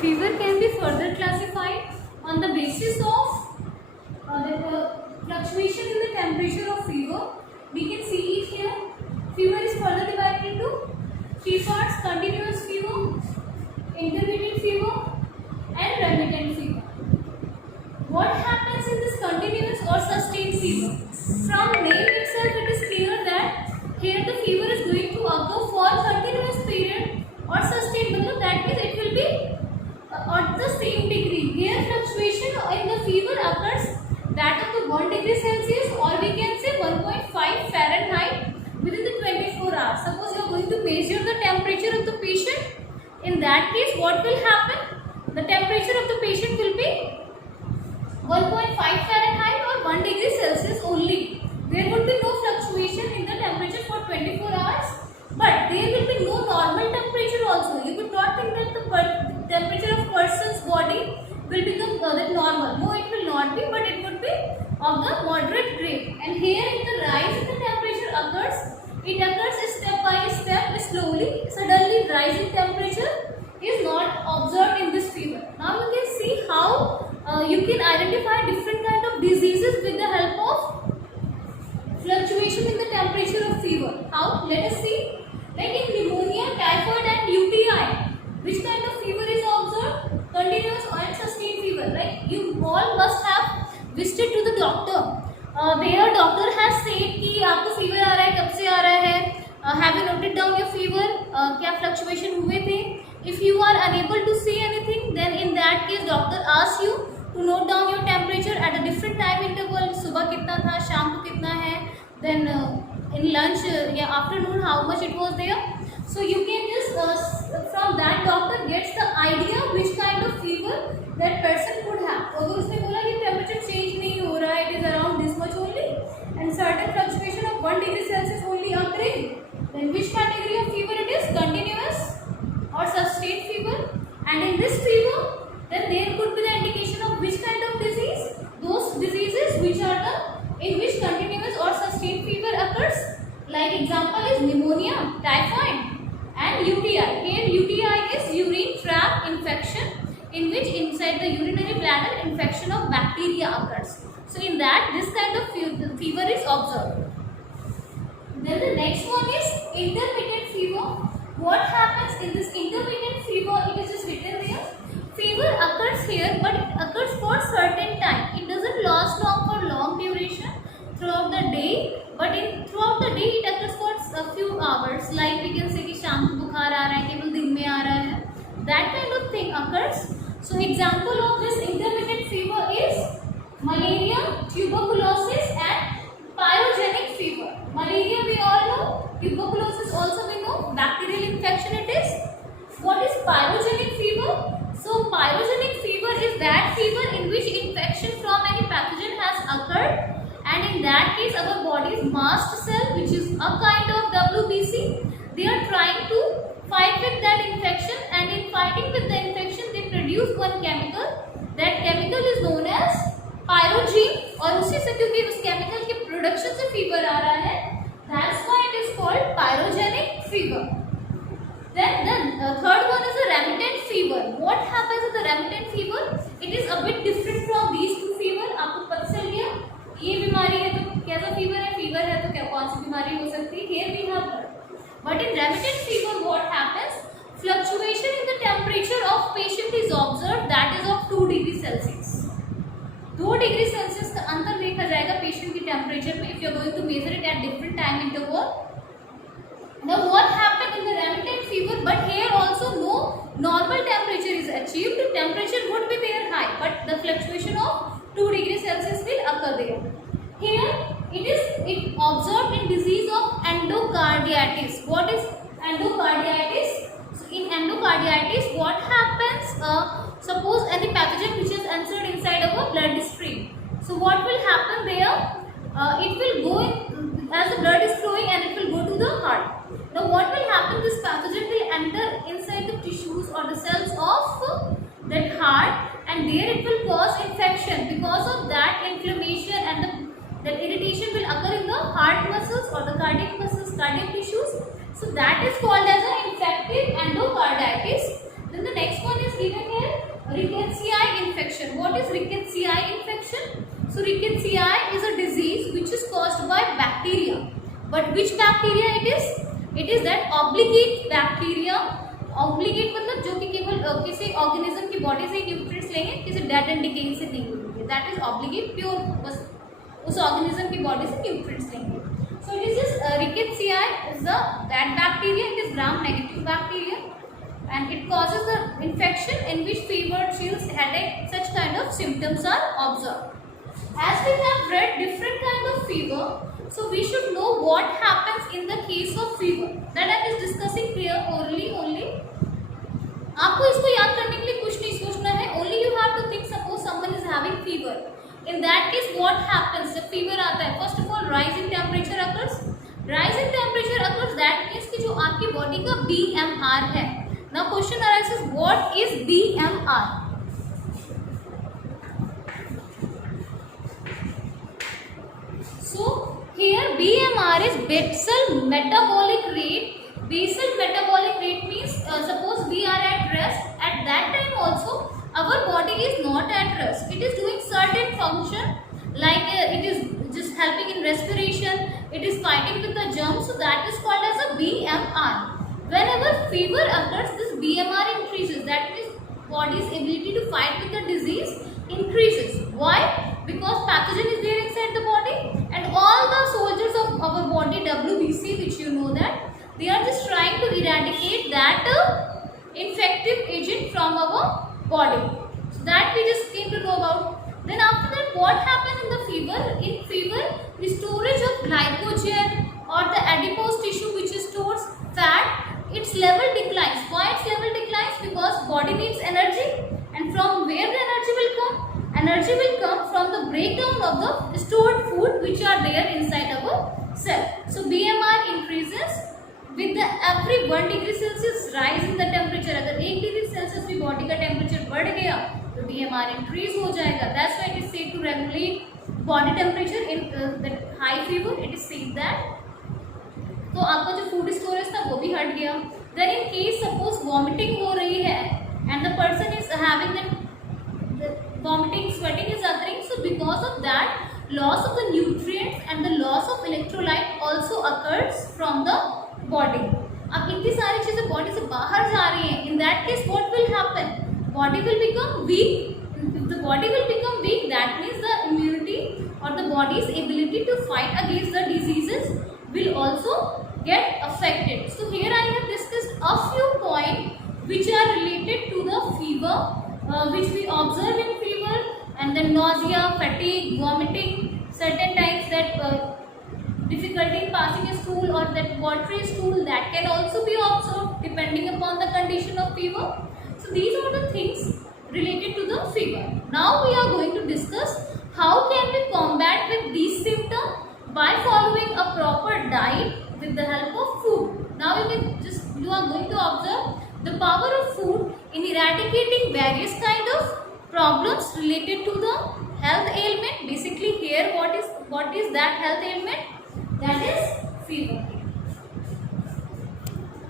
Fever can be further classified on the basis of the fluctuation in the temperature of fever. We can see it here. Fever is further divided into three parts: continuous fever, intermittent fever, and remittent fever. What happens in this continuous or sustained fever? From name itself, it is clear that here the fever is going to occur for continuous period or sustained. That means it will be at the same degree. Here fluctuation in the fever occurs that of the 1 degree Celsius, or we can say 1.5 Fahrenheit within the 24 hours. Suppose you are going to measure the temperature of the patient. In that case, what will happen? The temperature of the patient will be 1.5 Fahrenheit or 1 degree Celsius only. There would be no fluctuation in the temperature for 24 hours, but there will be no normal temperature also. You would not think that the temperature of person's body will become normal. No, it will not be, but it would be of the moderate grade. And here in the rise in the temperature occurs, it occurs step by step, slowly. Suddenly rise in temperature is not observed in this fever. Now you can see how you can identify different kind of diseases with the help of fluctuation in the temperature of fever. How? Let us see. Like in pneumonia, typhoid and UTI, which kind of fever is observed? Continuous and sustained fever. Right? You all must have visited to the doctor. Their doctor has said कि आपको fever आ रहा है, कब से आ रहा है? Have you noted down your fever? क्या fluctuation हुए थे? If you are unable to see anything, then in that case doctor asks you to note down your temperature at a different time interval. सुबह कितना था, शाम को कितना है, then in lunch या afternoon how much it was there. So you can just from that doctor gets the idea which kind of fever that person could have. अगर उसने बोला कि temperature change नहीं हो रहा है, it is around this much only, and certain fluctuation of 1 degree Celsius only occurring, then which category of fever it is? Continuous or sustained fever. And in this fever, then there could be the indication of which kind of disease? Those diseases which are the in which continuous or sustained fever occurs. Like example is pneumonia, typhoid and UTI. Here UTI is urine tract infection, in which inside the urinary bladder infection of bacteria occurs. So in that this kind of fever is observed. Then the next one is intermittent fever. What happens in this intermittent fever? It is just written there. Fever occurs here, but it occurs for certain time. It doesn't last long for long duration throughout the day, but throughout the day it occurs for a few hours. Like we can say कि शाम को बुखार आ रहा है, केवल दिन में आ रहा है. That kind of thing occurs. So example of this intermittent fever is malaria, tuberculosis, and pyrogenic fever. Malaria we all know. Tuberculosis also we know. Bacterial infection it is. What is pyrogenic fever? So pyrogenic fever is that fever in which infection from any pathogen has occurred, and in that case our body's mast cell, which is a kind of WBC, they are trying to fight with that infection, and in fighting with the infection they produce one chemical. That chemical is known as pyrogene, और उसी से क्योंकि उस chemical के production से fever आ रहा है, that's why it is called pyrogenic fever. Then the third one is a remittent fever. What happens with the remittent fever? It is a bit different from these two fever. आपको पता चल गया ये बीमारी है तो कैसा fever है, fever है तो क्या कौन सी बीमारी हो सकती है. Here we have blood. But in remittent fever what happens? Fluctuation in the temperature of patient is observed, that is of 2 degree Celsius. 2 degree Celsius का अंतर देखा जाएगा patient की temperature में if you are going to measure it at different time interval. Now what happened in the remittent fever? But here also no normal temperature is achieved. Temperature would be there high, but the fluctuation of 2 degree Celsius will occur there. Here it observed in disease of endocarditis. What is endocarditis? So in endocarditis, what happens? Suppose any pathogen which is entered inside of a blood stream. So what will happen there? It will go in, as the blood is flowing, and it will go to the heart. Now what will happen? This pathogen will enter inside the tissues or the cells of that heart, and there it will cause infection. Because of that inflammation and that irritation will occur in the heart muscles or the cardiac muscles, cardiac tissues. So that is called as an infective endocarditis. Then the next one is given here, Rickettsia infection. What is Rickettsia infection? So Rickettsia is a disease which is caused by bacteria. But which bacteria it is? It is that obligate bacteria. Obligate मतलब जो कि केवल किसी organism की body से nutrients लेंगे, किसी dead and decaying से नहीं लेंगे. दैट इज ऑब्लिगेट, प्योर बस उस ऑर्गेनिज्म की बॉडी से न्यूट्रिएंट्स लेंगे. So it is just Rickettsia is the that bacteria. It is gram negative bacteria, and it causes the infection in which fever, chills, headache, such kind of symptoms are observed. As we have read different kind of fever, so we should know what happens in the case of fever. That I was discussing here only. आपको इसको याद करने के लिए कुछ नहीं सोचना है. Only you have to think, suppose someone is having fever. In that case, what happens? जब fever आता है, first of all, rise in temperature occurs. Rise in temperature occurs. That means कि जो आपकी body का BMR है. Now question arises, what is BMR? So here BMR is basal metabolic rate. Basal metabolic rate means suppose we are at rest. At that time also our body is not at rest. It is doing certain function like it is just helping in respiration. It is fighting with the germs. So that is called as a BMR. Whenever fever occurs, this BMR increases. That means body's ability to fight with the disease increases. Why? Because pathogen is there inside the body, and all the soldiers of our body, WBC, which you know that, they are just trying to eradicate that infective agent from our body. So that we just came to know about. Then after that, what happens in the fever? In fever, the storage of glycogen or the adipose tissue which stores fat, its level declines. Why its level declines? Because body needs energy, and from where the energy will come? Energy will come from the breakdown of the stored food which are there inside our cell. So BMR increases with the every 1 degree Celsius rise in the temperature. अगर 1 degree Celsius भी body का temperature बढ़ गया तो BMR increase हो जाएगा. That's why it is said to regulate body temperature in the high fever. It is said that. तो आपका जो food storage था वो भी हट गया. Then in case suppose vomiting हो रही है and the person is having the vomiting, sweating is occurring. So because of that, loss of the nutrients and the loss of electrolyte also occurs from the body. अब इतनी सारी चीजें body से बाहर जा रही हैं. In that case, what will happen? Body will become weak. If the body will become weak, that means the immunity or the body's ability to fight against the diseases will also get affected. So here I have discussed a few points which are related to the fever, which we observe in fever, and then nausea, fatigue, vomiting, certain times that difficulty in passing a stool or that watery stool, that can also be observed depending upon the condition of fever. So these are the things related to the fever. Now we are going to discuss how can we combat with these symptoms by following a proper diet with the help of food. Now you are going to observe the power of food in eradicating various kind of problems related to the health ailment. Basically here what is that health ailment? That is fever.